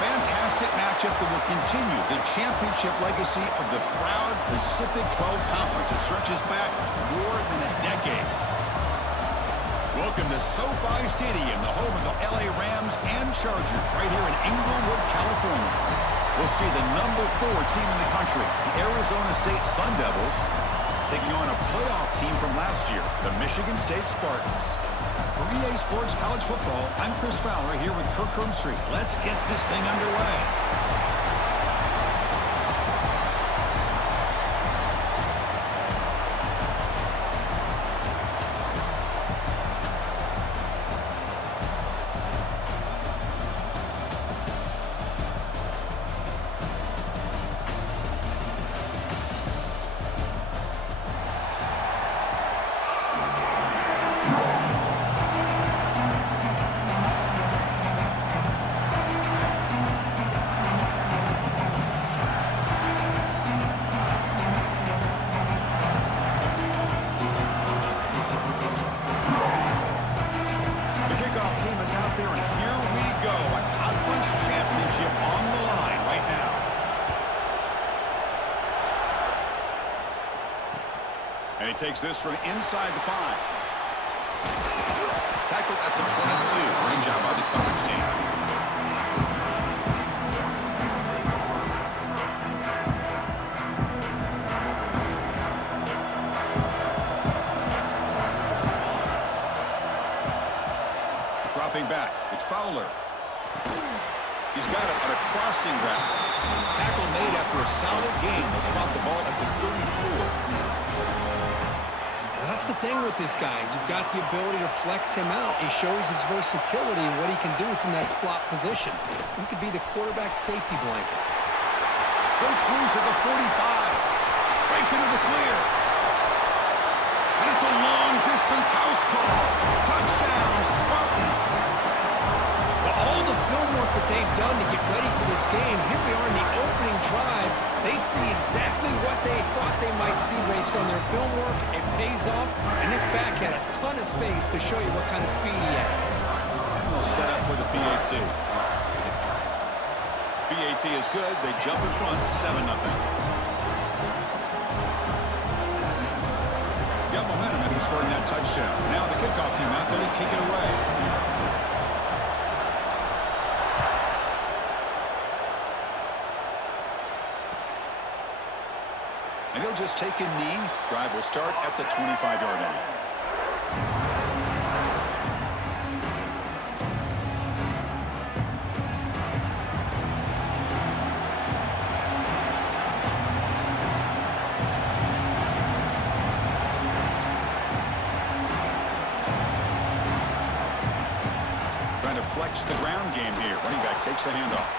Fantastic matchup that will continue the championship legacy of the proud Pacific 12 Conference. It stretches back more than a decade. Welcome to SoFi Stadium, the home of the LA Rams and Chargers, right here in Inglewood, California. We'll see the #4 team in the country, the Arizona State Sun Devils, taking on a playoff team from last year, the Michigan State Spartans. For EA Sports College Football, I'm Chris Fowler here with Kirk Herbstreit. Let's get this thing underway. And he takes this from inside the 5. Tackled at the 22. Good job by the coverage team. Dropping back. It's Fowler. He's got it on a crossing route. Tackle made after a solid gain. They'll spot the ball at the 34. That's the thing with this guy. You've got the ability to flex him out. He shows his versatility and what he can do from that slot position. He could be the quarterback safety blanket. Breaks loose at the 45. Breaks into the clear. And it's a long-distance house call. Touchdown, Spartans. All the film work that they've done to get ready for this game, here we are in the opening drive. They see exactly what they thought they might see based on their film work. It pays off, and this back had a ton of space to show you what kind of speed he has. And they'll set up for the PAT. PAT is good. They jump in front, 7-0. Got momentum after scoring that touchdown. Now the kickoff team out there to kick it away. And he'll just take a knee. Drive will start at the 25-yard line. Trying to flex the ground game here. Running back takes the handoff.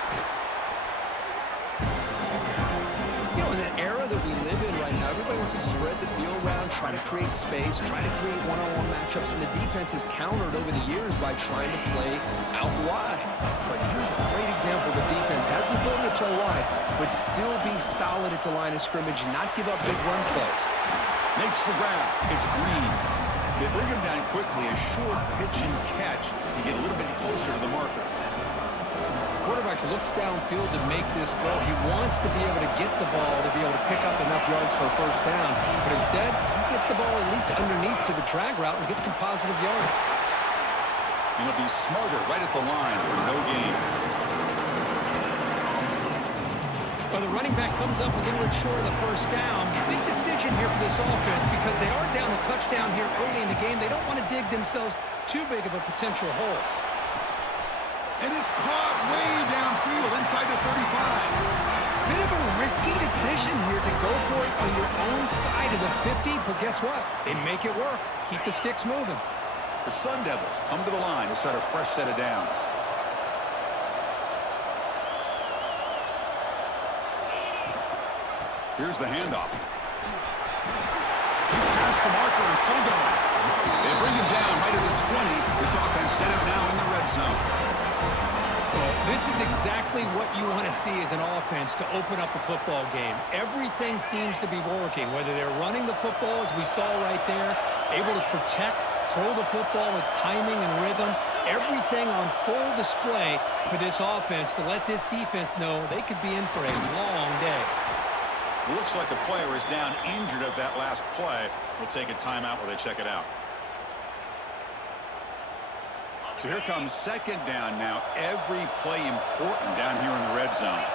Everybody wants to spread the field around, try to create space, try to create one-on-one matchups, and the defense has countered over the years by trying to play out wide. But here's a great example. The defense has the ability to play wide, but still be solid at the line of scrimmage and not give up big run plays. Makes the grab. It's Green. They bring him down quickly. A short pitch and catch to get a little bit closer to the marker. Quarterback looks downfield to make this throw. He wants to be able to get the ball to be able to pick up enough yards for a first down. But instead, he gets the ball at least underneath to the drag route and gets some positive yards. And he'll be smarter right at the line for no gain. Well, the running back comes up a little bit short of the first down. Big decision here for this offense because they are down a touchdown here early in the game. They don't want to dig themselves too big of a potential hole. And it's caught way downfield inside the 35. Bit of a risky decision here to go for it on your own side of the 50, but guess what? They make it work. Keep the sticks moving. The Sun Devils come to the line to start a fresh set of downs. Here's the handoff. He's past the marker and still going. They bring him down right at the 20. This offense set up now in the red zone. Well, this is exactly what you want to see as an offense to open up a football game. Everything seems to be working, whether they're running the football, as we saw right there, able to protect, throw the football with timing and rhythm. Everything on full display for this offense to let this defense know they could be in for a long day. Looks like a player is down injured at that last play. We'll take a timeout while they check it out. So here comes second down now. Every play important down here in the red zone.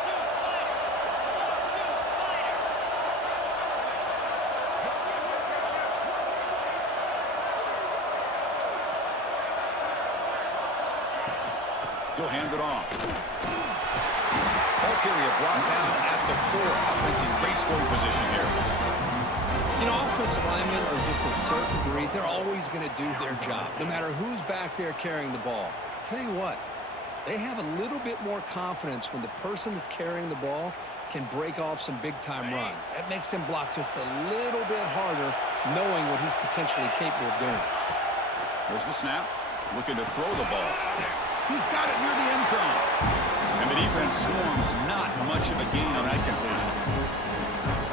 He'll hand it off. Ball carrier brought down at the 4. Offense in great scoring position here. You know, offensive linemen are just a certain breed. They're always going to do their job, no matter who's back there carrying the ball. I'll tell you what, they have a little bit more confidence when the person that's carrying the ball can break off some big-time runs. That makes them block just a little bit harder, knowing what he's potentially capable of doing. There's the snap. Looking to throw the ball. He's got it near the end zone. And the defense swarms. Not much of a gain on that completion.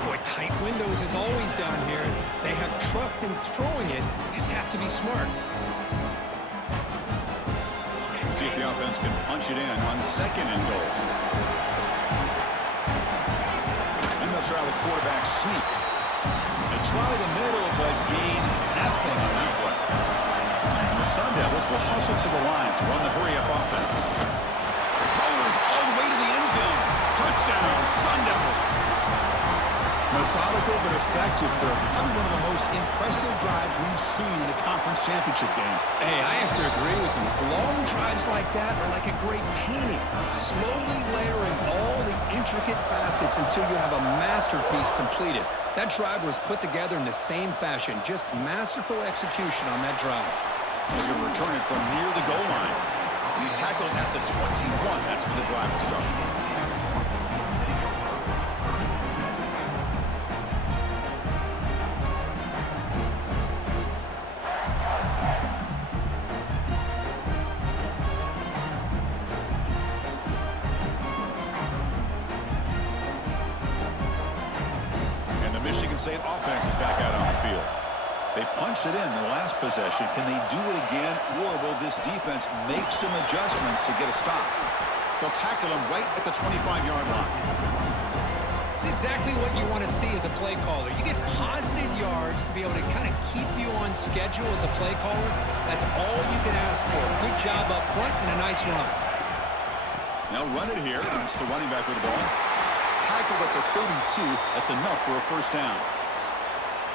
Boy, tight windows is always down here. They have trust in throwing it. You just have to be smart. See if the offense can punch it in on second and goal. And they'll try the quarterback sneak. They try the middle, but gain nothing on that play. The Sun Devils will hustle to the line to run the hurry-up offense. Rolls all the way to the end zone. Touchdown, Sun Devils. Methodical but effective, Kirk. Probably one of the most impressive drives we've seen in the conference championship game. Hey, I have to agree with you. Long drives like that are like a great painting. Slowly layering all the intricate facets until you have a masterpiece completed. That drive was put together in the same fashion. Just masterful execution on that drive. He's going to return it from near the goal line. And he's tackled at the 21. That's where the drive will start. And the Michigan State offense is back out on the field. They punched it in the last possession. Can they do it again, or will this defense make some adjustments to get a stop? They'll tackle him right at the 25-yard line. It's exactly what you want to see as a play caller. You get positive yards to be able to kind of keep you on schedule as a play caller. That's all you can ask for. Good job up front and a nice run. Now run it here. It's the running back with the ball. Tackled at the 32. That's enough for a first down.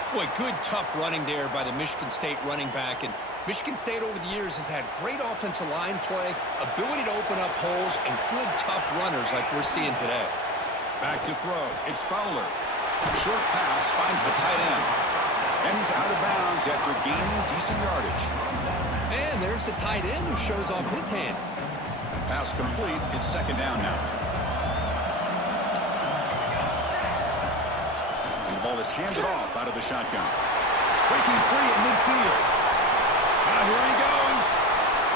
Boy, good, tough running there by the Michigan State running back. And Michigan State over the years has had great offensive line play, ability to open up holes, and good, tough runners like we're seeing today. Back to throw. It's Fowler. Short pass finds the tight end. And he's out of bounds after gaining decent yardage. And there's the tight end who shows off his hands. Pass complete. It's second down now. The ball is handed off out of the shotgun. Breaking free at midfield. Now here he goes.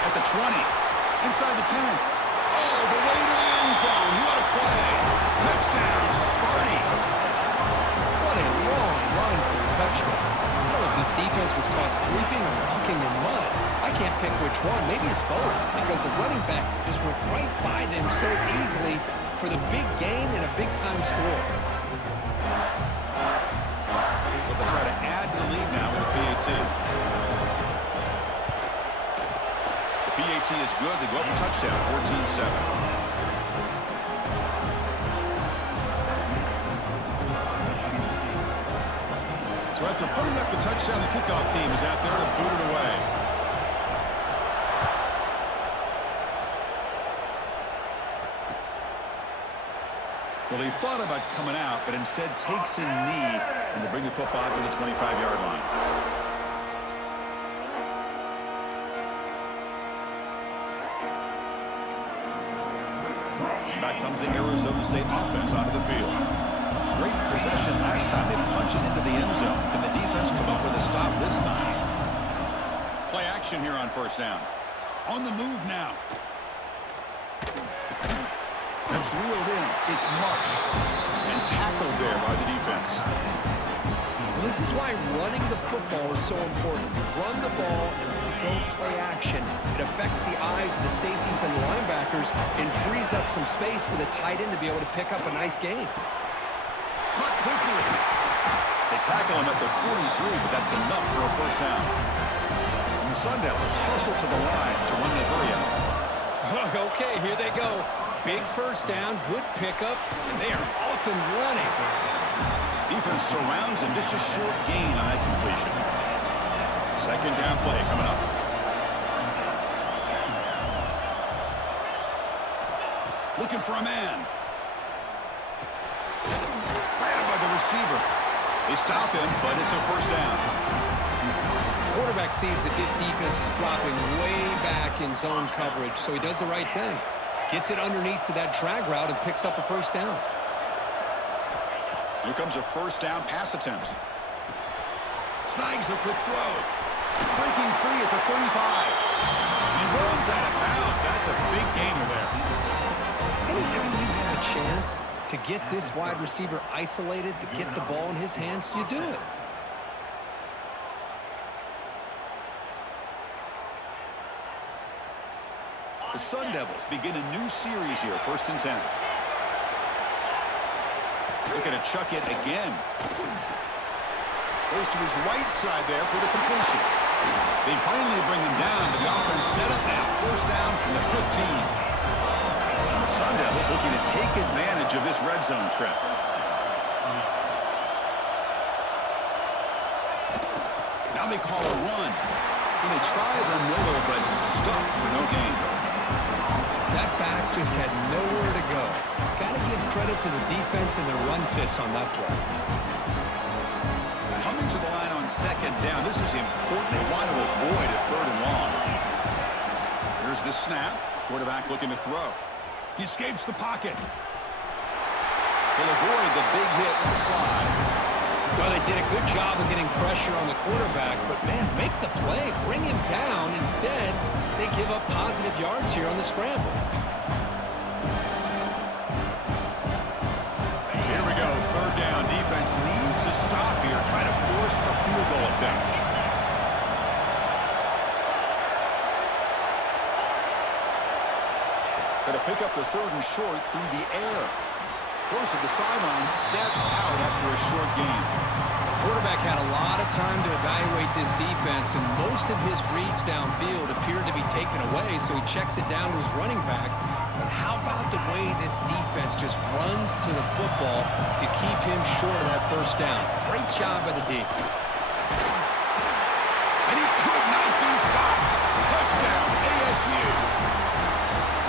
At the 20. Inside the 10. All the way to the end zone. What a play. Touchdown, Sparty. What a long run for a touchdown. I don't know if this defense was caught sleeping or walking in mud. I can't pick which one. Maybe it's both, because the running back just went right by them so easily for the big gain and a big-time score. They'll try to add to the lead now with a PAT. The PAT is good. They go up a touchdown, 14-7. So after putting up the touchdown, the kickoff team is out there to boot it away. Well, he thought about coming out, but instead takes a knee and to bring the football to the 25-yard line. Back comes the Arizona State offense onto the field. Great possession last time. They punch it into the end zone. Can the defense come up with a stop this time? Play action here on first down. On the move now. That's reeled in. It's Marsh. And tackled there by the defense. This is why running the football is so important. Run the ball, and when you go play action. It affects the eyes of the safeties and linebackers and frees up some space for the tight end to be able to pick up a nice gain. Caught quickly. They tackle him at the 43, but that's enough for a first down. And the Sun Devils hustle to the line to run the hurry out. Okay, here they go. Big first down, good pickup, and they are off and running. Defense surrounds him, just a short gain on that completion. Second down play coming up. Looking for a man. Grabbed by the receiver. They stop him, but it's a first down. Quarterback sees that this defense is dropping way back in zone coverage, so he does the right thing. Gets it underneath to that drag route and picks up a first down. Here comes a first down pass attempt. Snags the quick throw. Breaking free at the 35. He runs out of bounds. That's a big gainer there. Anytime you have a chance to get this wide receiver isolated, to get the ball in his hands, you do it. The Sun Devils begin a new series here, 1st and 10. Looking to chuck it again. Goes to his right side there for the completion. They finally bring him down, but the offense set up now. First down from the 15. And the Sun Devils looking to take advantage of this red zone trap. Now they call a run. And they try the middle, but stuffed for no gain. That back just had nowhere to go. Got to give credit to the defense and their run fits on that play. Coming to the line on second down. This is important. They want to avoid a 3rd and long. Here's the snap. Quarterback looking to throw. He escapes the pocket. He'll avoid the big hit with the slide. Well, they did a good job of getting pressure on the quarterback, but, man, make the play. Bring him down. Instead, they give up positive yards here on the scramble. Here we go. 3rd down. Defense needs a stop here. Trying to force a field goal attempt. Going to pick up the 3rd and short through the air. Goes to the sideline, steps out after a short gain. The quarterback had a lot of time to evaluate this defense, and most of his reads downfield appeared to be taken away, so he checks it down to his running back. But how about the way this defense just runs to the football to keep him short of that first down? Great job by the D. And he could not be stopped. Touchdown, ASU.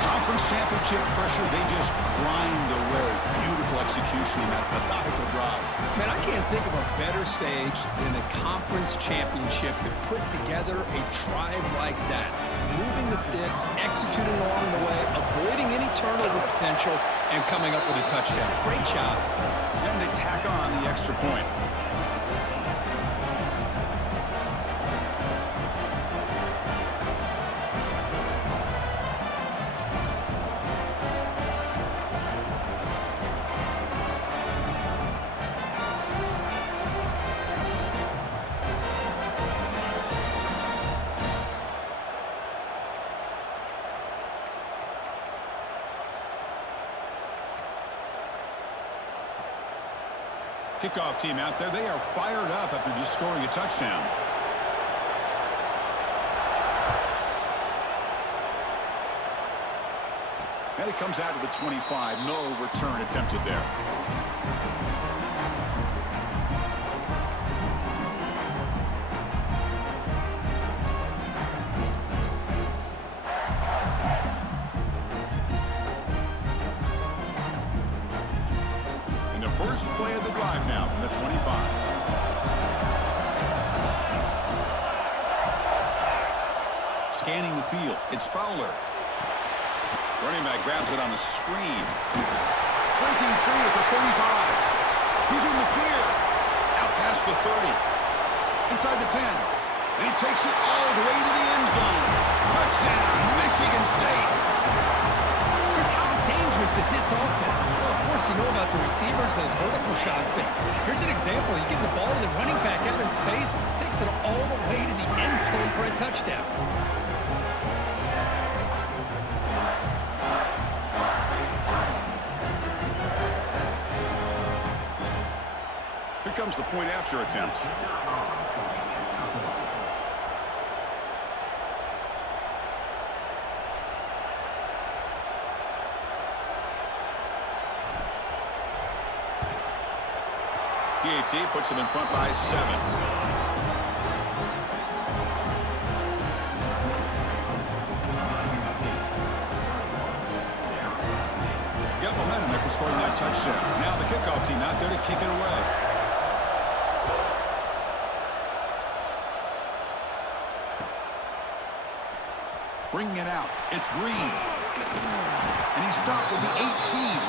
Conference championship pressure, they just grind away. Beautiful execution in that methodical drive. Man, I can't think of a better stage than the conference championship to put together a drive like that. Moving the sticks, executing along the way, avoiding any turnover potential, and coming up with a touchdown. Great job. And they tack on the extra point. Kickoff team out there. They are fired up after just scoring a touchdown. And it comes out to the 25. No return attempted there. First play of the drive now from the 25. Scanning the field. It's Fowler. Running back grabs it on the screen. Breaking free at the 35. He's in the clear. Out past the 30. Inside the 10. And he takes it all the way to the end zone. Touchdown, Michigan State. Just how dangerous this is his offense. Well, of course, you know about the receivers, those vertical shots, but here's an example. You get the ball to the running back out in space, takes it all the way to the end zone for a touchdown. Here comes the point after attempt. PAT puts him in front by 7. Got momentum after scoring that touchdown. Now the kickoff team out there to kick it away. Bringing it out. It's Green. And he stopped with the 18.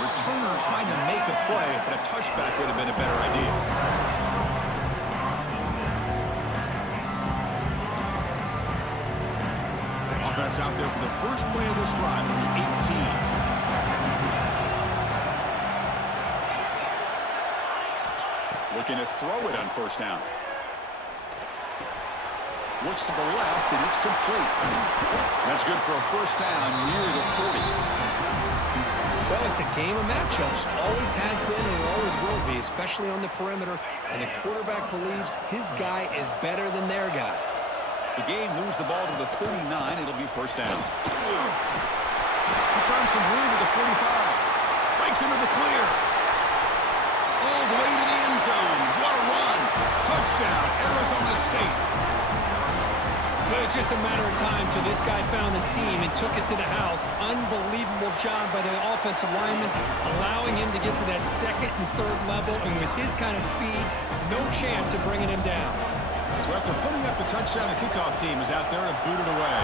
Returner trying to make a play, but a touchback would have been a better idea. Offense out there for the first play of this drive from the 18. Looking to throw it on first down. Looks to the left, and it's complete. That's good for a first down near the 40. Well, it's a game of matchups. Always has been and it always will be, especially on the perimeter. And the quarterback believes his guy is better than their guy. The game moves the ball to the 39. It'll be first down. He's found some room at the 45. Breaks into the clear. All the way to the end zone. What a run. Touchdown, Arizona State. But it's just a matter of time till this guy found the seam and took it to the house. Unbelievable job by the offensive lineman, allowing him to get to that second and third level. And with his kind of speed, no chance of bringing him down. So after putting up the touchdown, the kickoff team is out there to boot it away.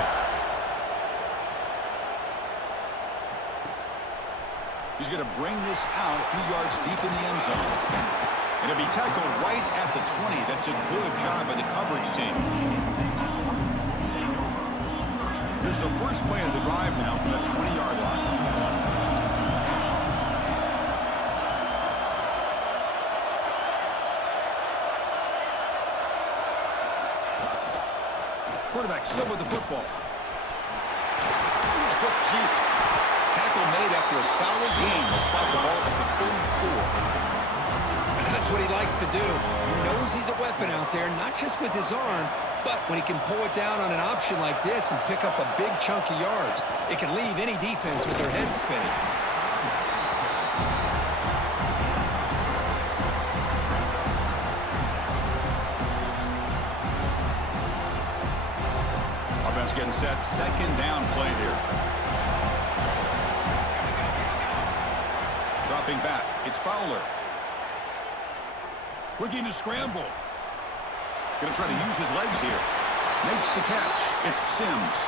He's going to bring this out a few yards deep in the end zone. And it'll be tackled right at the 20. That's a good job by the coverage team. Here's the first play of the drive now from the 20-yard line. Quarterback still with the football. A quick juke. Tackle made after a solid gain. Will spot the ball at the 34. And that's what he likes to do. He knows he's a weapon out there, not just with his arm, but when he can pull it down on an option like this and pick up a big chunk of yards, it can leave any defense with their head spinning. Offense getting set. Second down play here. Dropping back. It's Fowler. Looking to scramble. Going to try to use his legs here. Makes the catch. It's Sims.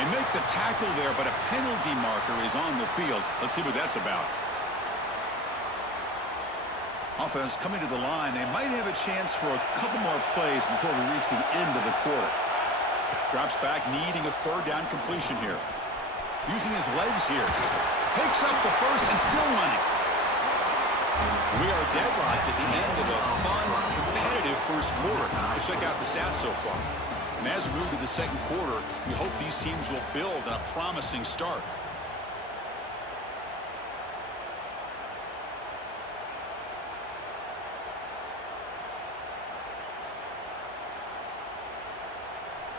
They make the tackle there, but a penalty marker is on the field. Let's see what that's about. Offense coming to the line. They might have a chance for a couple more plays before we reach the end of the quarter. Drops back, needing a third down completion here. Using his legs here. Picks up the first and still running. We are deadlocked at the end of a fun, competitive first quarter. Let's check out the stats so far. And as we move to the second quarter, we hope these teams will build on a promising start.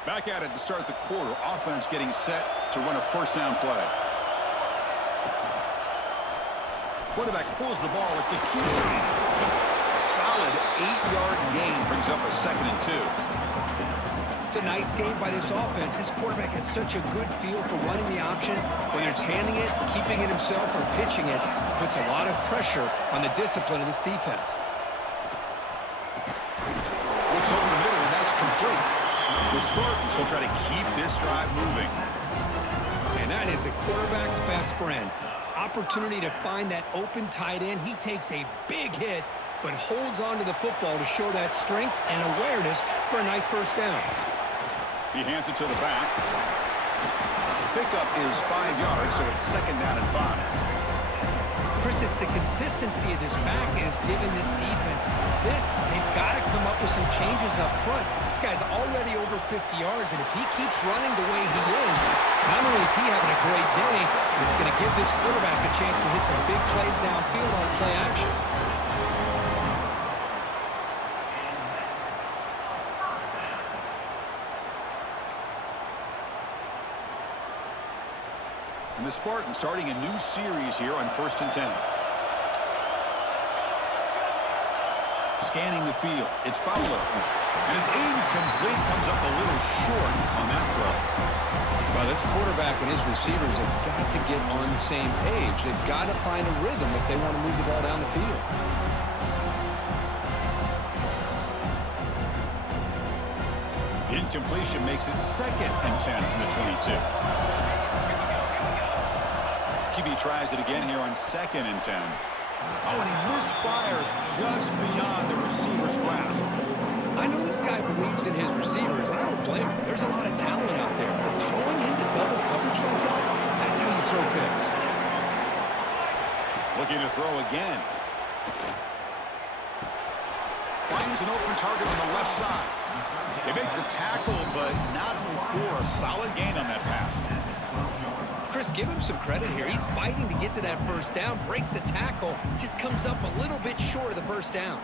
Back at it to start the quarter. Offense getting set to run a first down play. Quarterback pulls the ball. It's a keeper. Solid 8-yard gain brings up a 2nd and 2. It's a nice game by this offense. This quarterback has such a good feel for running the option. Whether it's handing it, keeping it himself, or pitching it, puts a lot of pressure on the discipline of this defense. Looks over the middle, and that's complete. The Spartans will try to keep this drive moving. And that is the quarterback's best friend. Opportunity to find that open tight end. He takes a big hit, but holds on to the football to show that strength and awareness for a nice first down. He hands it to the back. Pickup is 5 yards, so it's 2nd down and 5. Chris, it's the consistency of this back is giving this defense fits. They've got to come up with some changes up front. This guy's already over 50 yards, and if he keeps running the way he is, not only is he having a great day, but it's going to give this quarterback a chance to hit some big plays downfield on play action. And the Spartans starting a new series here on 1st and 10. Scanning the field. It's Fowler. And it's incomplete. Comes up a little short on that throw. Well, this quarterback and his receivers have got to get on the same page. They've got to find a rhythm if they want to move the ball down the field. Incompletion makes it 2nd and 10 from the 22. QB tries it again here on 2nd and 10. Oh, and he misfires just beyond the receiver's grasp. I know this guy believes in his receivers. I don't blame him. There's a lot of talent out there. But throwing into double coverage like that, that's how you throw picks. Looking to throw again. Finds an open target on the left side. They make the tackle, but not before a solid gain on that pass. Chris, give him some credit here. He's fighting to get to that first down, breaks the tackle, just comes up a little bit short of the first down.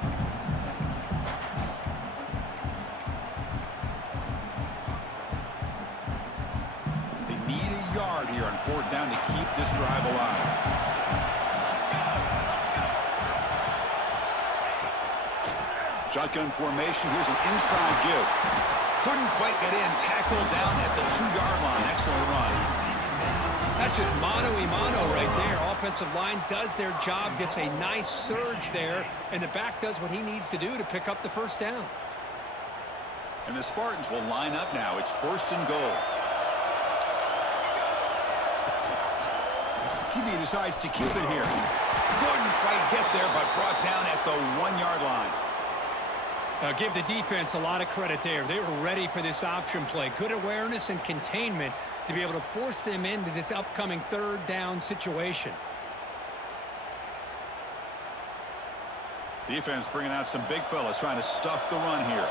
They need a yard here on 4th down to keep this drive alive. Shotgun formation. Here's an inside give. Couldn't quite get in. Tackled down at the 2-yard line. Excellent run. That's just mano-a-mano right there. Offensive line does their job, gets a nice surge there, and the back does what he needs to do to pick up the first down. And the Spartans will line up now. It's 1st and goal. QB decides to keep it here. Couldn't quite get there, but brought down at the 1-yard line. Give the defense a lot of credit there. They were ready for this option play. Good awareness and containment to be able to force them into this upcoming 3rd down situation. Defense bringing out some big fellas trying to stuff the run here.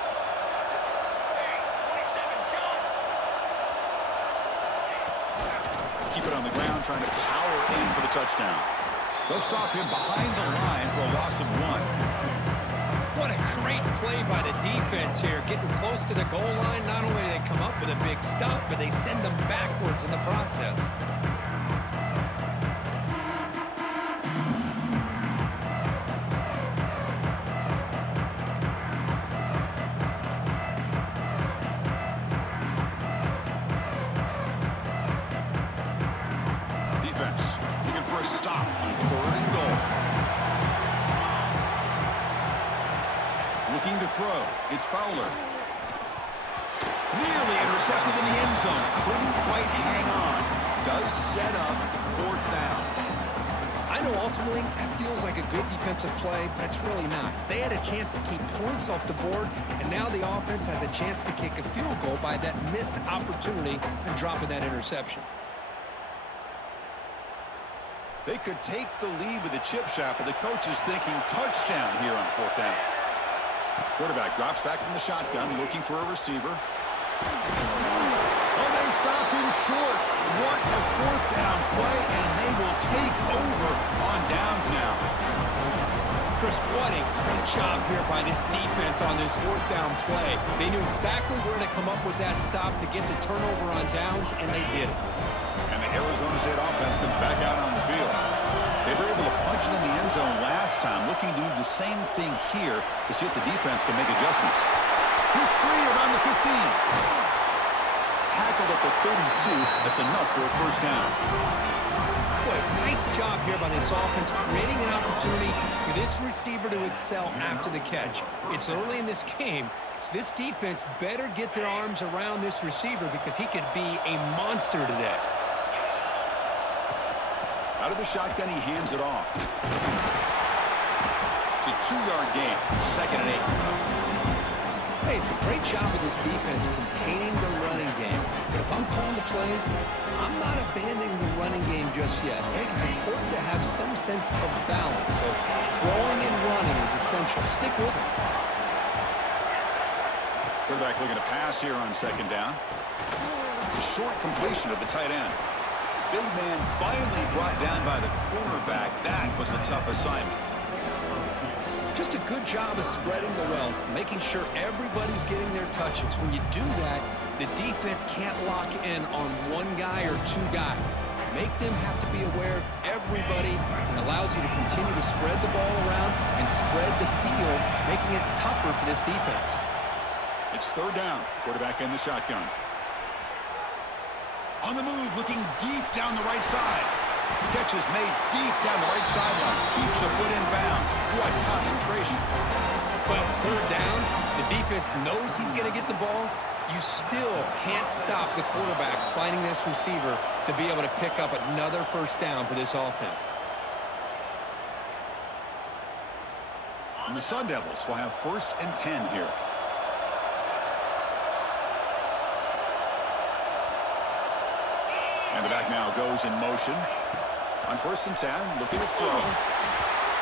Keep it on the ground, trying to power in for the touchdown. They'll stop him behind the line for a loss of 1. What a great play by the defense here. Getting close to the goal line, not only do they come up with a big stop, but they send them backwards in the process. Defense looking for a stop on 3rd and goal. Looking to throw. It's Fowler. Nearly intercepted in the end zone. Couldn't quite hang on. Does set up 4th down. I know ultimately that feels like a good defensive play, but it's really not. They had a chance to keep points off the board, and now the offense has a chance to kick a field goal by that missed opportunity and dropping that interception. They could take the lead with a chip shot, but the coach is thinking touchdown here on 4th down. Quarterback drops back from the shotgun, looking for a receiver. Oh, they stopped him short. What a 4th down play, and they will take over on downs now. Chris, what a great job here by this defense on this 4th down play. They knew exactly where to come up with that stop to get the turnover on downs, and they did it. And the Arizona State offense comes back out on the field. They were able to punch it in the end zone last time, looking to do the same thing here to see if the defense can make adjustments. He's free around the 15. Tackled at the 32. That's enough for a 1st down. Boy, nice job here by this offense, creating an opportunity for this receiver to excel after the catch. It's early in this game, so this defense better get their arms around this receiver because he could be a monster today. Out of the shotgun, he hands it off. It's a 2-yard gain, 2nd and 8. Hey, it's a great job of this defense containing the running game. But if I'm calling the plays, I'm not abandoning the running game just yet. I think it's important to have some sense of balance. So throwing and running is essential. Stick with it. Quarterback looking to pass here on second down. The short completion of the tight end. Big man finally brought down by the cornerback. That was a tough assignment. Just a good job of spreading the wealth, making sure everybody's getting their touches. When you do that, the defense can't lock in on one guy or two guys. Make them have to be aware of everybody, and allows you to continue to spread the ball around and spread the field, making it tougher for this defense. It's third down. Quarterback in the shotgun. On the move, looking deep down the right side. Catch is made deep down the right sideline. Keeps a foot in bounds. What concentration. Well, it's third down. The defense knows he's going to get the ball. You still can't stop the quarterback finding this receiver to be able to pick up another first down for this offense. And the Sun Devils will have 1st and 10 here. And the back now goes in motion. On 1st and 10, looking to throw.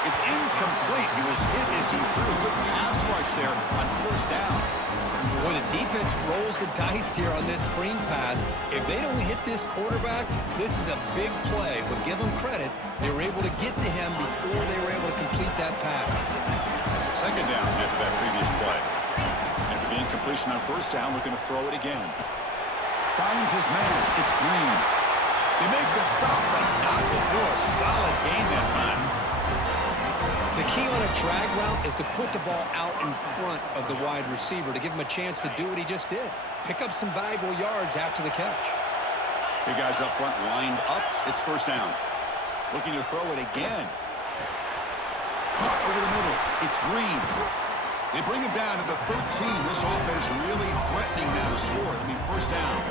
It's incomplete. He was hit as he threw a good pass rush there on 1st down. Boy, the defense rolls the dice here on this screen pass. If they don't hit this quarterback, this is a big play. But give them credit, they were able to get to him before they were able to complete that pass. Second down after that previous play. After the incompletion on 1st down, looking to throw it again. Finds his man. It's Green. They make the stop, but not before a solid gain that time. The key on a drag route is to put the ball out in front of the wide receiver to give him a chance to do what he just did. Pick up some valuable yards after the catch. Big guys up front lined up. It's 1st down. Looking to throw it again. Caught over the middle. It's Green. They bring him down to the 13. This offense really threatening now to score. It'll be 1st down.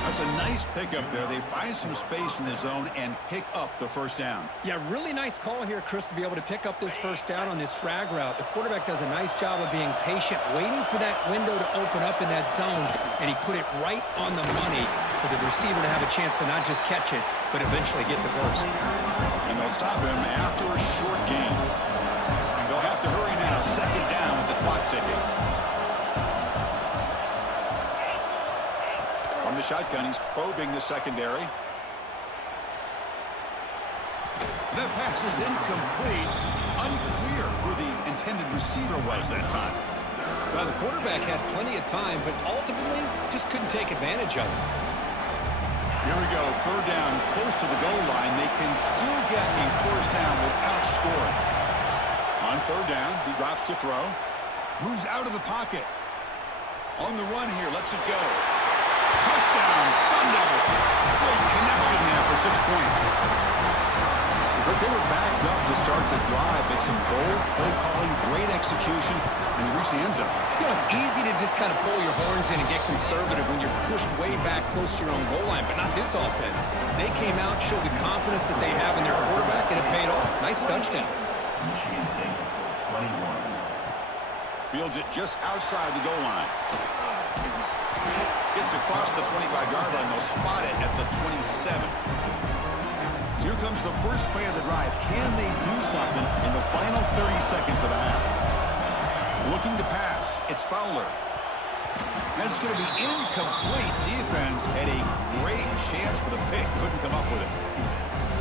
That's a nice pickup there. They find some space in the zone and pick up the 1st down. Yeah, really nice call here, Chris, to be able to pick up this 1st down on this drag route. The quarterback does a nice job of being patient, waiting for that window to open up in that zone, and he put it right on the money for the receiver to have a chance to not just catch it, but eventually get the first. And they'll stop him after a short gain. They'll have to hurry now. 2nd down with the clock ticking. From the shotgun, he's probing the secondary. That pass is incomplete. Unclear who the intended receiver was that time. Well, the quarterback had plenty of time, but ultimately just couldn't take advantage of it. Here we go. 3rd down, close to the goal line. They can still get a 1st down without scoring. On 3rd down, he drops to throw. Moves out of the pocket. On the run here, lets it go. Touchdown, Sun Devils. Great connection there for 6 points. But they were backed up to start the drive. Make some bold play calling, great execution, and they reach the end zone. You know, it's easy to just kind of pull your horns in and get conservative when you're pushed way back close to your own goal line, but not this offense. They came out, showed the confidence that they have in their quarterback, and it paid off. Nice touchdown. Fields it just outside the goal line. Gets across the 25-yard line. They'll spot it at the 27. So here comes the first play of the drive. Can they do something in the final 30 seconds of the half? Looking to pass. It's Fowler. And it's going to be incomplete. Defense had a great chance for the pick. Couldn't come up with it.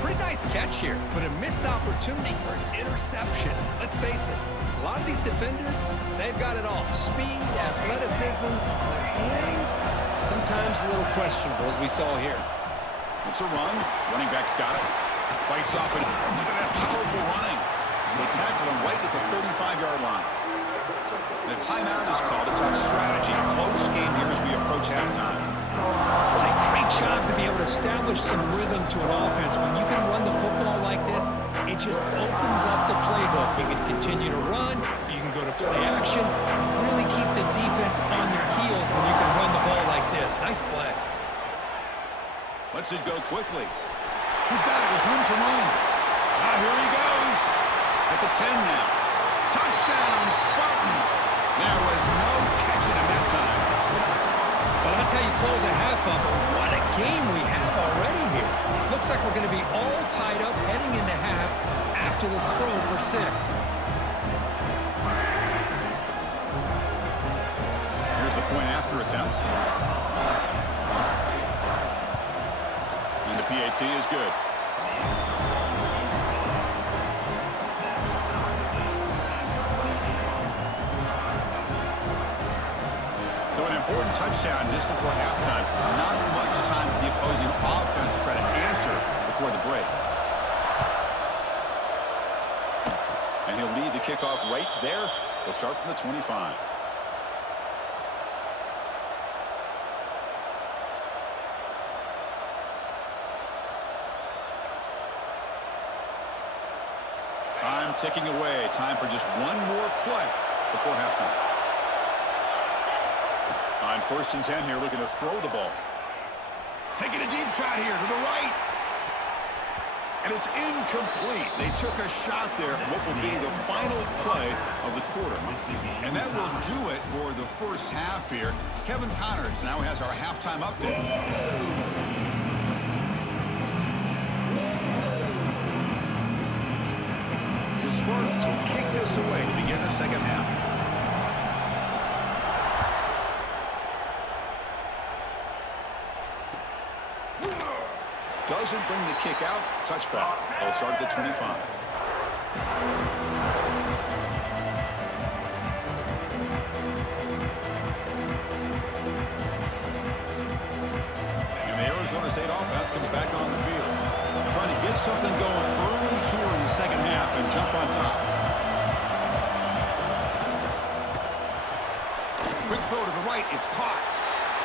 Pretty nice catch here, but a missed opportunity for an interception. Let's face it, a lot of these defenders, they've got it all. Speed, athleticism, but hands, sometimes a little questionable, as we saw here. It's a run. Running back's got it. Fights off it. Look at that powerful running. They tackle him right at the 35-yard line. The timeout is called to talk strategy. Close game here as we approach halftime. What a great job to be able to establish some rhythm to an offense. When you can run the football like this, it just opens up the playbook. You can continue to run, you can go to play action, and really keep the defense on their heels when you can run the ball like this. Nice play. Lets it go quickly. He's got it with room to run. Now here he goes. At the 10 now. Touchdown, Spartans. There was no catching him that time. Well, that's how you close a half up. What a game we have already here. Looks like we're going to be all tied up heading into half after the throw for 6. Here's the point after attempt. And the PAT is good. So an important touchdown just before halftime. Not much time for the opposing offense to try to answer before the break. And he'll lead the kickoff right there. They'll start from the 25. Time ticking away. Time for just one more play before halftime. On 1st and 10 here, looking to throw the ball. Taking a deep shot here to the right. And it's incomplete. They took a shot there, what will be the final play of the quarter. And that will do it for the first half here. Kevin Connors now has our halftime update. The Spartans will kick this away to begin the second half. Doesn't bring the kick out. Touchback. They'll start at the 25. And the Arizona State offense comes back on the field. Trying to get something going early here in the second half and jump on top. Quick throw to the right. It's caught.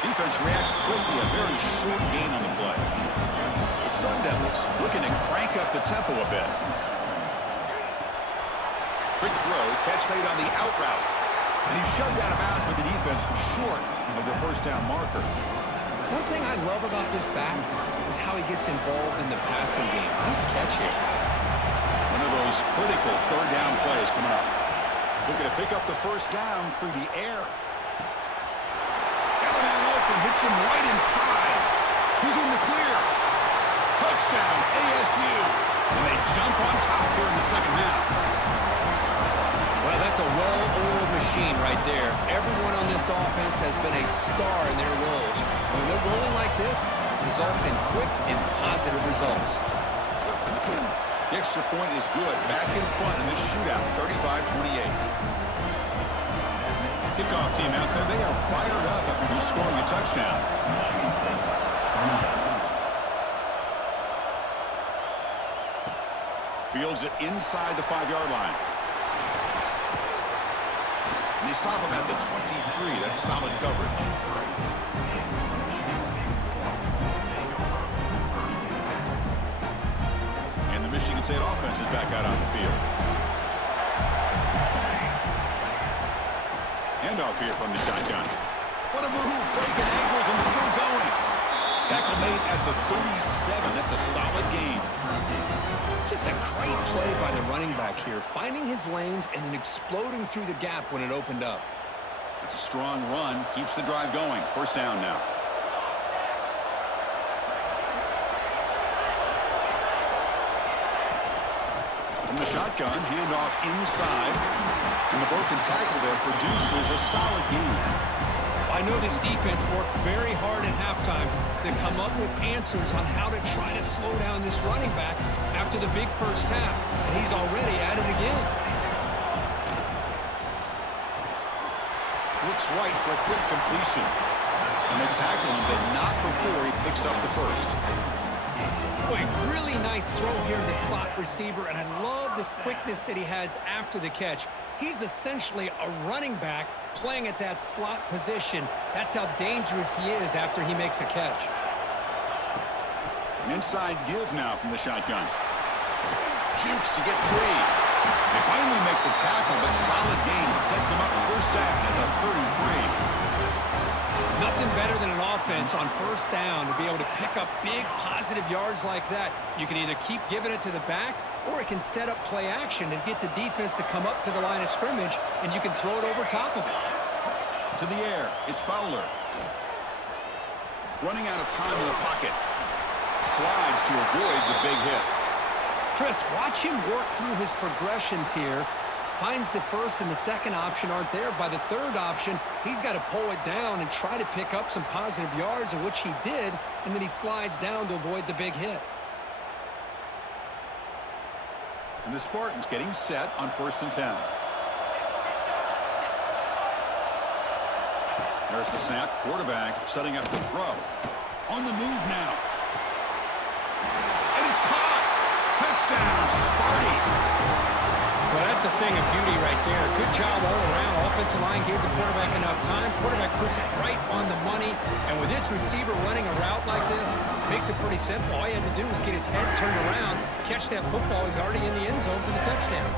Defense reacts quickly. A very short gain on the play. The Sun Devils looking to crank up the tempo a bit. Quick throw, catch made on the out route. And he's shoved out of bounds with the defense short of the first down marker. One thing I love about this back is how he gets involved in the passing game. Nice catch here. One of those critical third down plays coming up. Looking to pick up the first down through the air. Gallinari open, hits him right in stride. He's in the clear. Touchdown, ASU. And they jump on top here in the second half. Well, that's a well-oiled machine right there. Everyone on this offense has been a star in their roles. And when they're rolling like this, it results in quick and positive results. The extra point is good. Back in front in this shootout, 35-28. Kickoff team out there. They are fired up after just scoring a touchdown. Fields it inside the 5-yard line. And they stop him at the 23. That's solid coverage. And the Michigan State offense is back out on the field. Handoff here from the shotgun. What a move, breaking ankles and still going. Tackle made at the 37. That's a solid gain. Just a great play by the running back here, finding his lanes and then exploding through the gap when it opened up. It's a strong run, keeps the drive going. First down now. From the shotgun, handoff inside. And the broken tackle there produces a solid gain. I know this defense worked very hard at halftime to come up with answers on how to try to slow down this running back after the big first half, and he's already at it again. Looks right for a quick completion. And they tackle him, but not before he picks up the first. Boy, really nice throw here to the slot receiver, and I love the quickness that he has after the catch. He's essentially a running back playing at that slot position. That's how dangerous he is after he makes a catch. An inside give now from the shotgun. Jukes to get free. They finally make the tackle, but solid gain sets him up first down at the 33. Nothing better than an offense on first down to be able to pick up big positive yards like that. You can either keep giving it to the back, or it can set up play action and get the defense to come up to the line of scrimmage, and you can throw it over top of it. To the air, it's Fowler. Running out of time in the pocket. Slides to avoid the big hit. Chris, watch him work through his progressions here. Finds the first and the second option aren't there. By the third option, he's got to pull it down and try to pick up some positive yards, of which he did, and then he slides down to avoid the big hit. And the Spartans getting set on 1st and 10. There's the snap. Quarterback setting up the throw. On the move now. And it's caught. Touchdown, Sparty. Well, that's a thing of beauty right there. Good job all around. Offensive line gave the quarterback enough time. Quarterback puts it right on the money. And with this receiver running a route like this, makes it pretty simple. All you had to do was get his head turned around, catch that football. He's already in the end zone for the touchdown.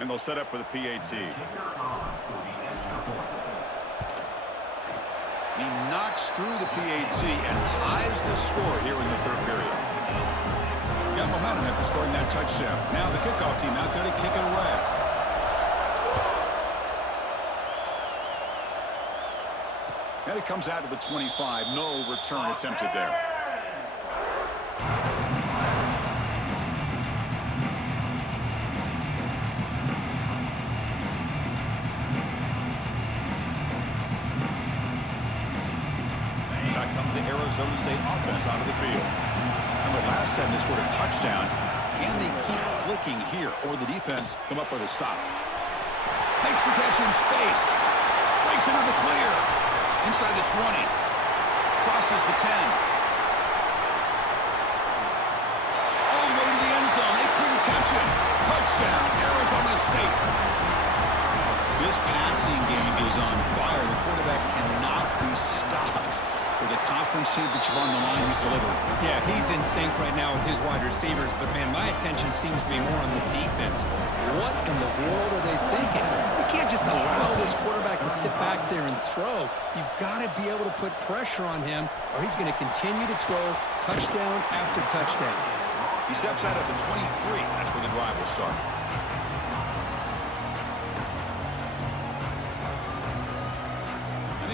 And they'll set up for the PAT. He knocks through the PAT and ties the score here in the third period. Got momentum after scoring that touchdown. Now the kickoff team out there to kick it away. And it comes out to the 25. No return attempted there. Arizona State offense out of the field. Remember, last time they scored a touchdown. Can they keep clicking here, or the defense come up with a stop? Makes the catch in space. Breaks into the clear. Inside the 20. Crosses the 10. All the way to the end zone. They couldn't catch him. Touchdown, Arizona State. This passing game is on fire. The quarterback cannot be stopped. With the conference championship on the line, he's delivering. Yeah, he's in sync right now with his wide receivers, but, man, my attention seems to be more on the defense. What in the world are they thinking? You can't just allow this quarterback to sit back there and throw. You've got to be able to put pressure on him, or he's going to continue to throw touchdown after touchdown. He steps out at the 23. That's where the drive will start.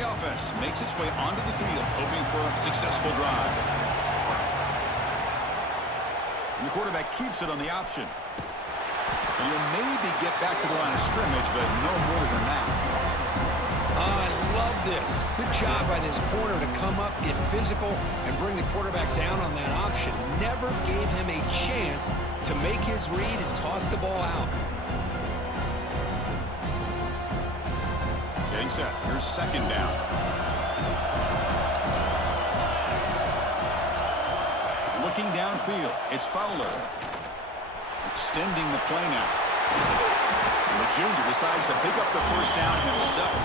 Offense makes its way onto the field, hoping for a successful drive. And the quarterback keeps it on the option. And he'll maybe get back to the line of scrimmage, but no more than that. I love this. Good job by this corner to come up, get physical, and bring the quarterback down on that option. Never gave him a chance to make his read and toss the ball out. Getting set. Here's 2nd down. Looking downfield. It's Fowler. Extending the play now. And the junior decides to pick up the first down himself.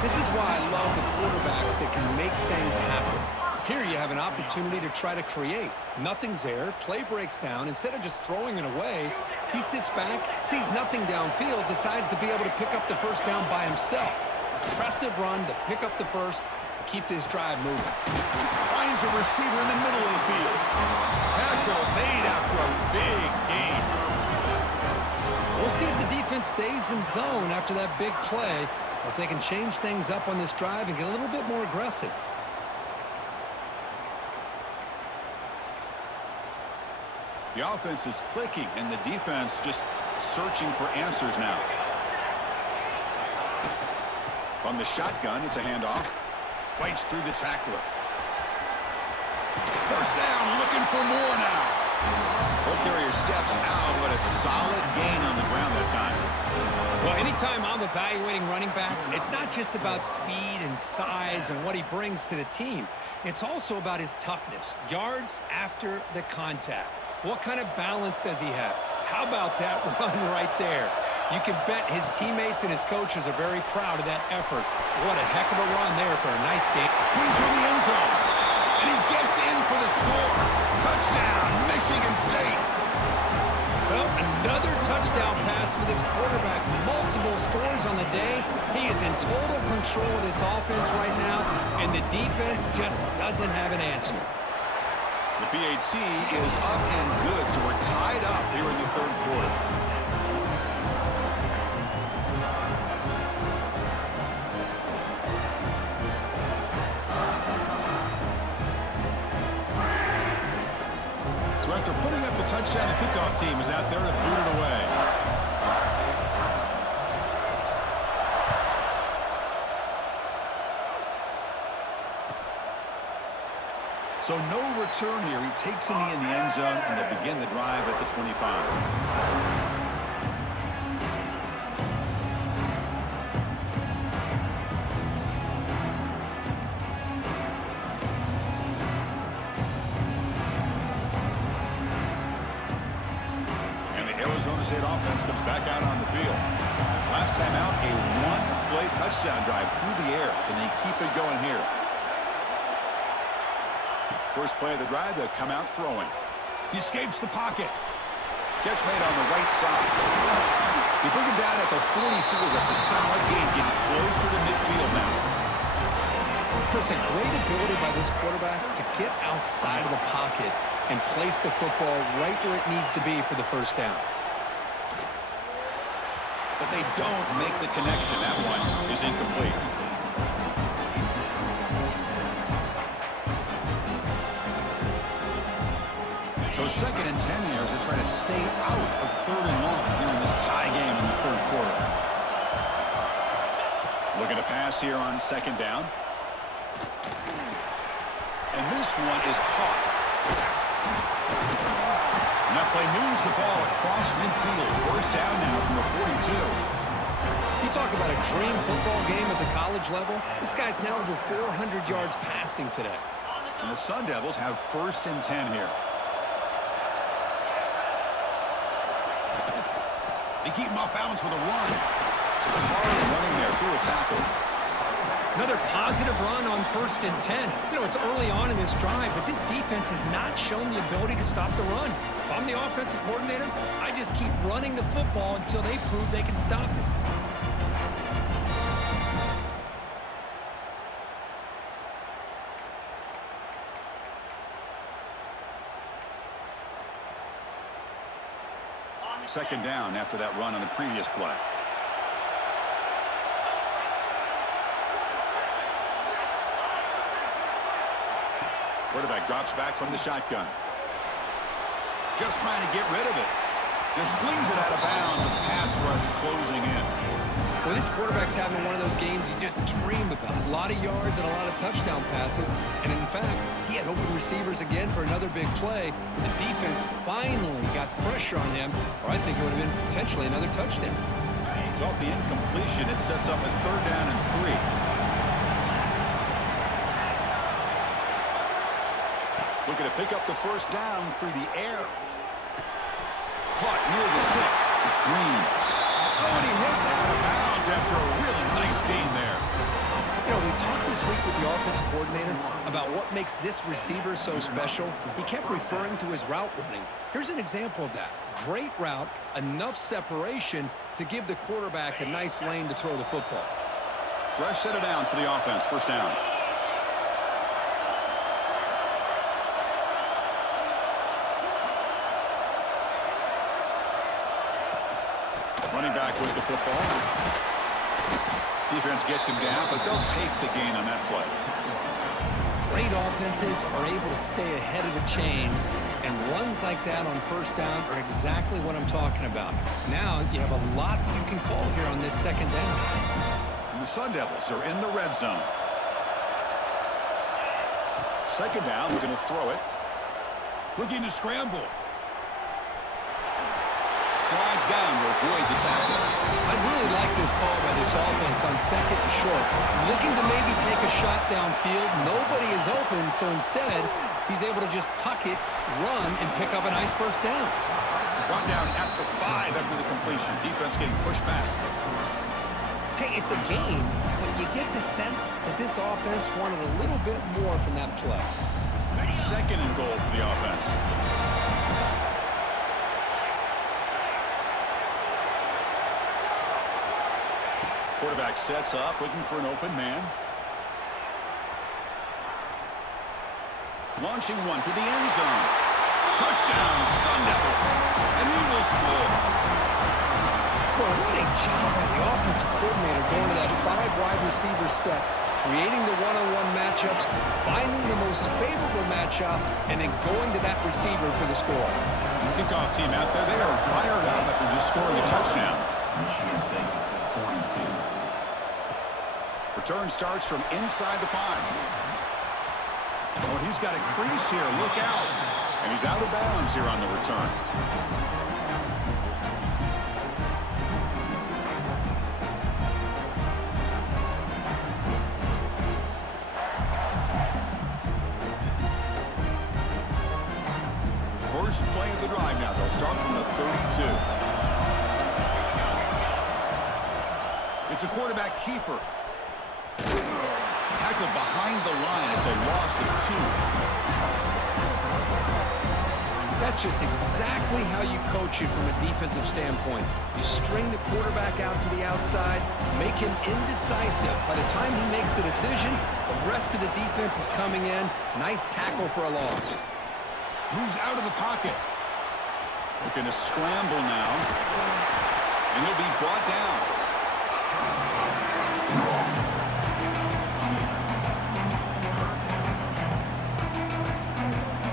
This is why I love the quarterbacks that can make things happen. Here you have an opportunity to try to create. Nothing's there. Play breaks down. Instead of just throwing it away, he sits back, sees nothing downfield, decides to be able to pick up the first down by himself. Impressive run to pick up the first, keep this drive moving. Finds a receiver in the middle of the field. Tackle made after a big gain. We'll see if the defense stays in zone after that big play, or if they can change things up on this drive and get a little bit more aggressive. The offense is clicking, and the defense just searching for answers now. On the shotgun, it's a handoff. Fights through the tackler. First down, looking for more now. Ball carrier steps out, but a solid gain on the ground that time. Well, anytime I'm evaluating running backs, it's not just about speed and size and what he brings to the team. It's also about his toughness, yards after the contact. What kind of balance does he have? How about that run right there? You can bet his teammates and his coaches are very proud of that effort. What a heck of a run there for a nice game. Into the end zone. And he gets in for the score. Touchdown, Michigan State. Well, another touchdown pass for this quarterback. Multiple scores on the day. He is in total control of this offense right now, and the defense just doesn't have an answer. The PAT is up and good, so we're tied up here in the third quarter. So after putting up the touchdown, the kickoff team is out there to boot it away. So no return here. He takes a knee in the end zone, and they'll begin the drive at the 25. Arizona State offense comes back out on the field. Last time out, a one-play touchdown drive through the air. Can they keep it going here? First play of the drive, they'll come out throwing. He escapes the pocket. Catch made on the right side. They bring him down at the 44. That's a solid gain, getting closer to midfield now. Chris, a great ability by this quarterback to get outside of the pocket and place the football right where it needs to be for the first down. But they don't make the connection. That one is incomplete. So 2nd and 10 here as they try to stay out of 3rd and long here in this tie game in the third quarter. Looking to pass here on 2nd down. And this one is caught. And that play moves the ball across midfield. First down now from the 42. You talk about a dream football game at the college level. This guy's now over 400 yards passing today. And the Sun Devils have 1st and 10 here. They keep him off balance with a run. It's a hard running there through a tackle. Another positive run on 1st and 10. You know, it's early on in this drive, but this defense has not shown the ability to stop the run. If I'm the offensive coordinator, I just keep running the football until they prove they can stop it. Second down after that run on the previous play. Quarterback drops back from the shotgun. Just trying to get rid of it. Just flings it out of bounds with pass rush closing in. Well, this quarterback's having one of those games you just dream about. A lot of yards and a lot of touchdown passes. And in fact, he had open receivers again for another big play. The defense finally got pressure on him, or I think it would have been potentially another touchdown. So off the incompletion, it sets up a 3rd down and 3. Looking to pick up the first down through the air. Caught near the sticks. It's Green. Oh, and he hits out of bounds after a really nice gain there. You know, we talked this week with the offensive coordinator about what makes this receiver so special. He kept referring to his route running. Here's an example of that. Great route, enough separation to give the quarterback a nice lane to throw the football. Fresh set of downs for the offense. First down. Running back with the football. Defense gets him down, but they'll take the gain on that play. Great offenses are able to stay ahead of the chains, and runs like that on first down are exactly what I'm talking about. Now you have a lot that you can call here on this 2nd down. And the Sun Devils are in the red zone. 2nd down, looking to throw it. Looking to scramble. Slides down to avoid the tackle. I really like this call by this offense on 2nd and short. Looking to maybe take a shot downfield. Nobody is open, so instead, he's able to just tuck it, run, and pick up a nice first down. Run down at the 5 after the completion. Defense getting pushed back. Hey, it's a game, but you get the sense that this offense wanted a little bit more from that play. Second and goal for the offense. Quarterback sets up, looking for an open man. Launching one to the end zone. Touchdown, Sun Devils. And he will score. Boy, what a job by the offensive coordinator going to that 5 wide receiver set, creating the one-on-one matchups, finding the most favorable matchup, and then going to that receiver for the score. Kickoff team out there. They are fired up after just scoring a touchdown. Return starts from inside the 5. Oh, he's got a crease here. Look out. And he's out of bounds here on the return. First play of the drive now. They'll start from the 32. It's a quarterback keeper. Tackled behind the line. It's a loss of 2. That's just exactly how you coach it from a defensive standpoint. You string the quarterback out to the outside, make him indecisive. By the time he makes a decision, the rest of the defense is coming in. Nice tackle for a loss. Moves out of the pocket. Looking to scramble now. And he'll be brought down.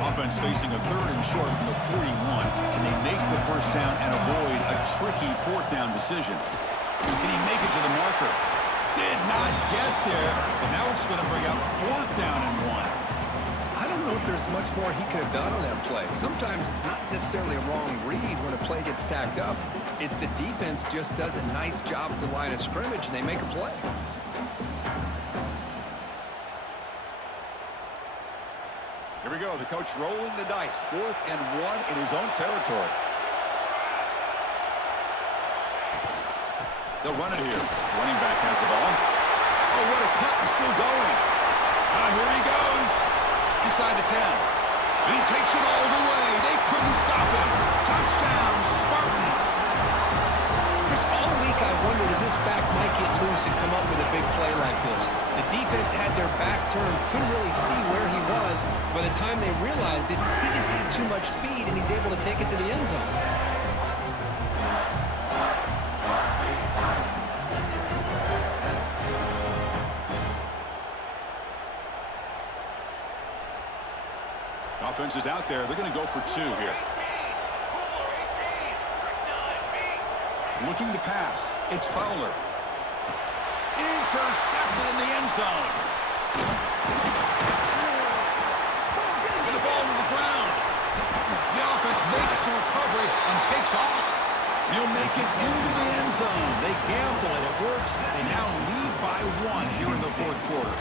Offense facing a 3rd and short from the 41, and they make the first down and avoid a tricky 4th down decision. Can he make it to the marker? Did not get there, and now it's going to bring out 4th down and 1. I don't know if there's much more he could have done on that play. Sometimes it's not necessarily a wrong read when a play gets stacked up. It's the defense just does a nice job at the line of scrimmage, and they make a play. Here we go. The coach rolling the dice. 4th and 1 in his own territory. They'll run it here. Running back has the ball. Oh, what a cut, and still going. Here he goes. Inside the 10. He takes it all the way. They couldn't stop him. Touchdown, Spartans. Chris, all week I wondered if this back might get loose and come up with a big play like this. The defense had their back turned, couldn't really see where he was. By the time they realized it, he just had too much speed, and he's able to take it to the end zone. Offense is out there. They're going to go for 2 here. Looking to pass. It's Fowler. Intercepted in the end zone. With the ball to the ground. The offense makes the recovery and takes off. He'll make it into the end zone. They gamble and it works. They now lead by 1 here in the 4th quarter.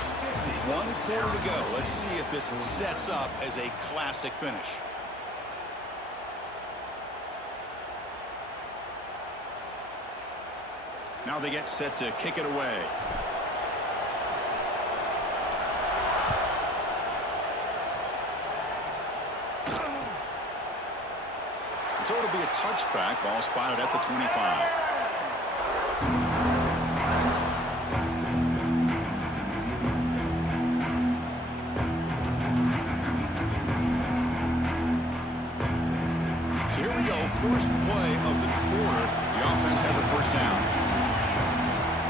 1 quarter to go. Let's see if this sets up as a classic finish. Now they get set to kick it away. So it'll be a touchback. Ball spotted at the 25. So here we go. First play of the quarter. The offense has a first down.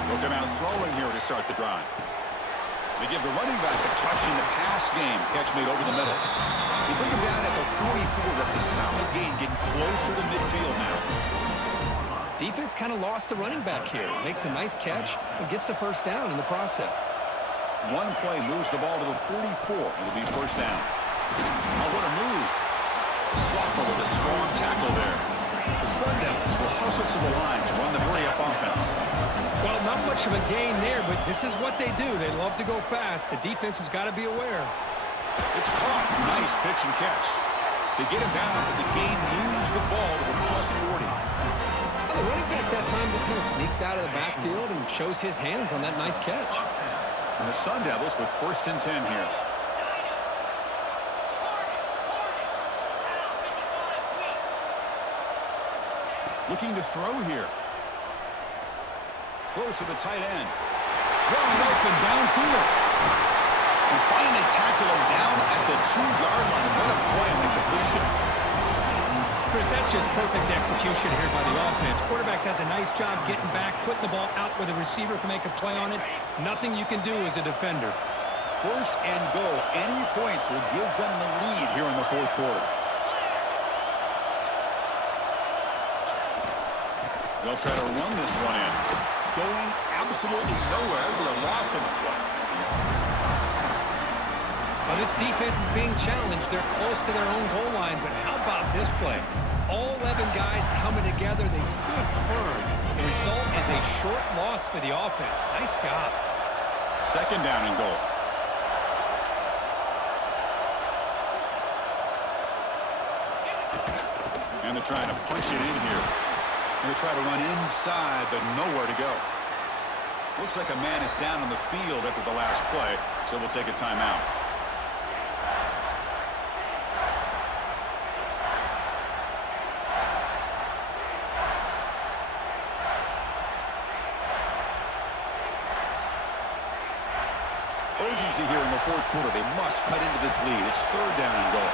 They'll come out throwing here to start the drive. They give the running back a touch in the pass game. Catch made over the middle. They bring him down at the 44. That's a solid gain, getting closer to midfield now. Defense kind of lost the running back here. Makes a nice catch and gets the first down in the process. One play moves the ball to the 44. It'll be first down. Oh, what a move. Sophomore with a strong tackle there. The Sun Devils will hustle to the line to run the hurry-up offense. Well, not much of a gain there, but this is what they do. They love to go fast. The defense has got to be aware. It's caught. Nice pitch and catch. They get him down, but the game moves the ball to the +40. Well, the running back that time just kind of sneaks out of the backfield and shows his hands on that nice catch. And the Sun Devils with 1st and 10 here. Looking to throw here. Throws to the tight end. Wide open downfield. And finally tackle him down at the 2-yard line. What a play on the completion. Chris, that's just perfect execution here by the offense. Quarterback does a nice job getting back, putting the ball out where the receiver can make a play on it. Nothing you can do as a defender. First and goal. Any points will give them the lead here in the fourth quarter. They'll try to run this one in. Going absolutely nowhere with a loss of the play. Well, this defense is being challenged. They're close to their own goal line, but how about this play? All 11 guys coming together. They stood firm. The result is a short loss for the offense. Nice job. Second down and goal. And they're trying to punch it in here. They try to run inside, but nowhere to go. Looks like a man is down on the field after the last play, so we'll take a timeout. Urgency here in the fourth quarter. They must cut into this lead. It's third down and goal.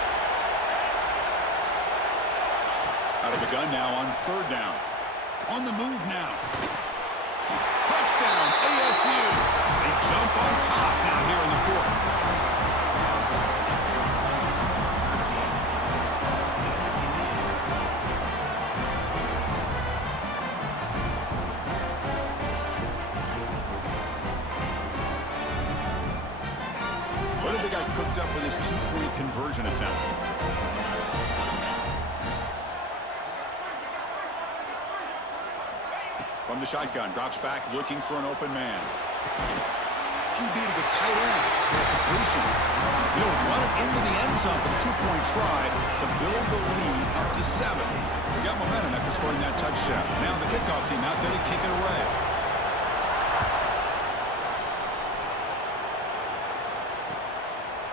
Out of the gun now on third down. On the move now. Touchdown, ASU. They jump on top now here in the fourth. What have they got cooked up for this two-point conversion attempt? From the shotgun, drops back, looking for an open man. QB to the tight end for a completion. He'll run it into the end zone for the two-point try to build the lead up to 7. We got momentum after scoring that touchdown. Now the kickoff team out there to kick it away.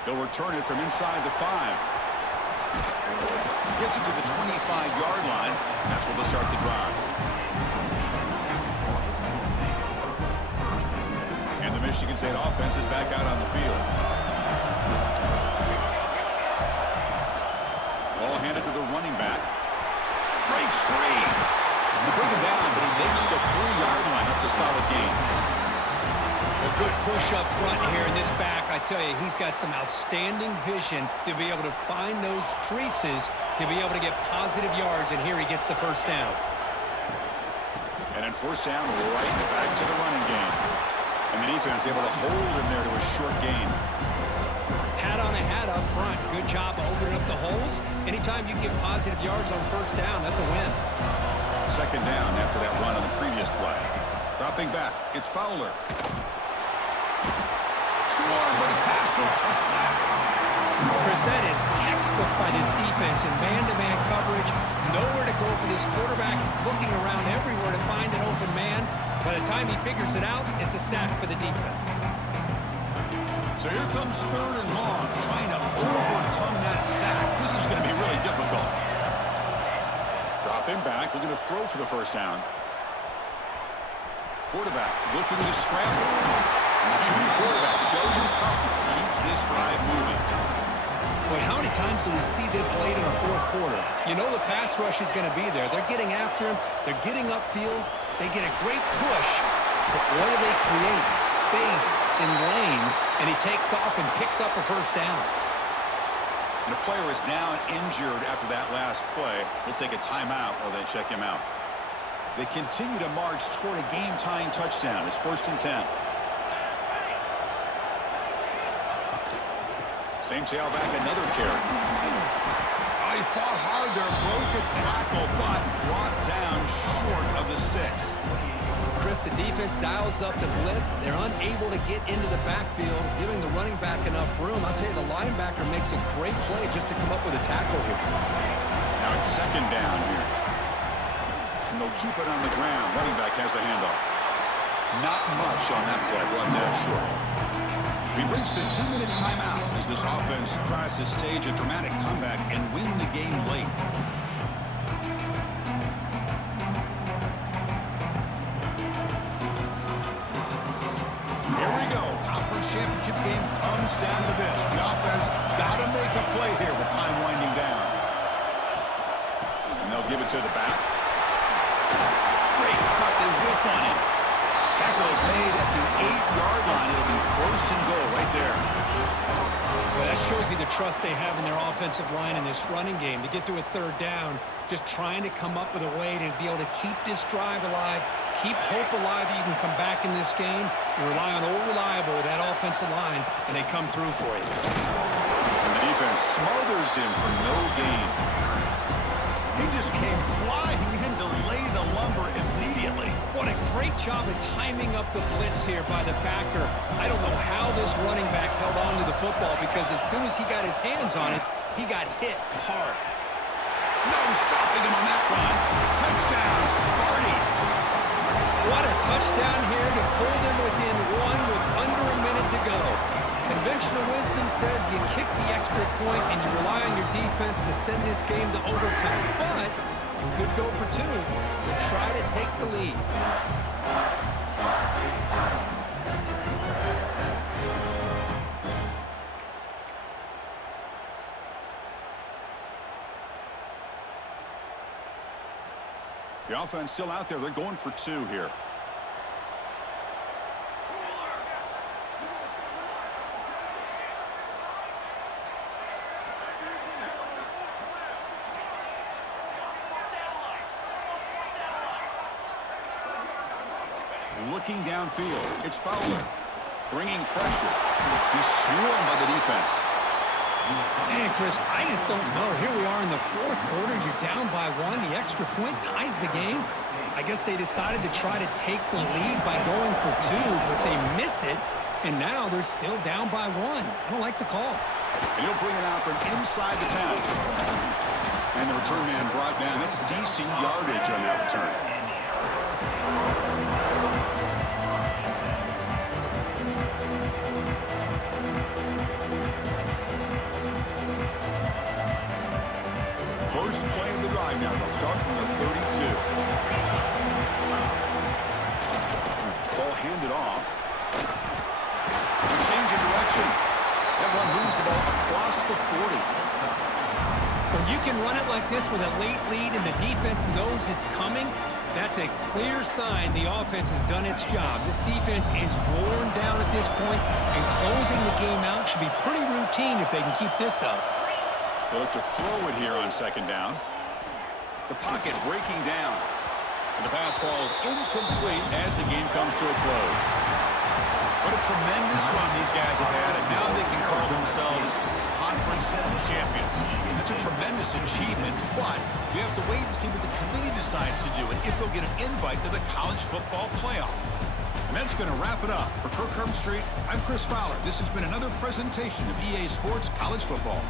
They'll return it from inside the 5. Gets it to the 25-yard line. That's where they'll start the drive. Michigan State offense is back out on the field. Ball handed to the running back. Breaks free. They bring him down, but he makes the 3-yard line. That's a solid gain. A good push up front here in this back. I tell you, he's got some outstanding vision to be able to find those creases, to be able to get positive yards, and here he gets the first down. And then first down, right back to the running game. And the defense able to hold him there to a short gain. Hat on a hat up front. Good job opening up the holes. Anytime you get positive yards on first down, that's a win. Second down after that run on the previous play. Dropping back, it's Fowler. Swarmed by the pass rush. A sack. Chris, that is textbook by this defense in man-to-man coverage. Nowhere to go for this quarterback. He's looking around everywhere to find an open man. By the time he figures it out, it's a sack for the defense. So here comes third and long, trying to overcome that sack. This is going to be really difficult. Dropping back, looking to throw for the first down. Quarterback looking to scramble. And the junior quarterback shows his toughness, keeps this drive moving. Boy, how many times do we see this late in the fourth quarter? You know the pass rush is going to be there. They're getting after him. They're getting upfield. They get a great push. But what do they create? Space in lanes, and he takes off and picks up a first down. The player is down injured after that last play. We'll take a timeout while they check him out. They continue to march toward a game-tying touchdown. It's 1st and 10. Same tailback, another carry. He fought hard there, broke a tackle, but brought down short of the sticks. Chris, the defense dials up the blitz. They're unable to get into the backfield, giving the running back enough room. I'll tell you, the linebacker makes a great play just to come up with a tackle here. Now it's second down here. And they'll keep it on the ground. Running back has the handoff. Not much on that play. Brought down short. We've reached the 2-minute timeout as this offense tries to stage a dramatic comeback and win the game late. championship game comes down to this. The offense got to make a play here with time winding down. And they'll give it to the back. Great cut. They whiff on him. Tackle is made at the 8-yard line. It'll be first and goal right there. Well, that shows you the trust they have in their offensive line in this running game. To get to a third down, just trying to come up with a way to be able to keep this drive alive, keep hope alive that you can come back in this game. You rely on old reliable, that offensive line, and they come through for you. And the defense smothers him for no gain. He just came flying in to lay the lumber immediately. What a great job of timing up the blitz here by the backer. I don't know how this running back held on to the football, because as soon as he got his hands on it, he got hit hard. No stopping him on that run. Touchdown, Sparty. What a touchdown here to pull them within one with under a minute to go. Conventional wisdom says you kick the extra point and you rely on your defense to send this game to overtime. But you could go for two and try to take the lead. The offense still out there. They're going for two here. Looking downfield, it's Fowler, bringing pressure. He's swarmed by the defense. Man, Chris, I just don't know. Here we are in the fourth quarter. You're down by one. The extra point ties the game. I guess they decided to try to take the lead by going for two, but they miss it, and now they're still down by one. I don't like the call. And he'll bring it out from inside the 10. And the return man brought down. That's decent yardage on that return. First play of the drive now. They'll start from the 32. Ball handed off. Change of direction. That one moves the ball across the 40. When you can run it like this with a late lead and the defense knows it's coming, that's a clear sign the offense has done its job. This defense is worn down at this point, and closing the game out should be pretty routine if they can keep this up. They look to throw it here on second down. The pocket breaking down. And the pass falls incomplete as the game comes to a close. What a tremendous run these guys have had, and now they can call themselves conference champions. That's a tremendous achievement, but we have to wait and see what the committee decides to do and if they'll get an invite to the college football playoff. And that's going to wrap it up. For Kirk Herbstreit, I'm Chris Fowler. This has been another presentation of EA Sports College Football.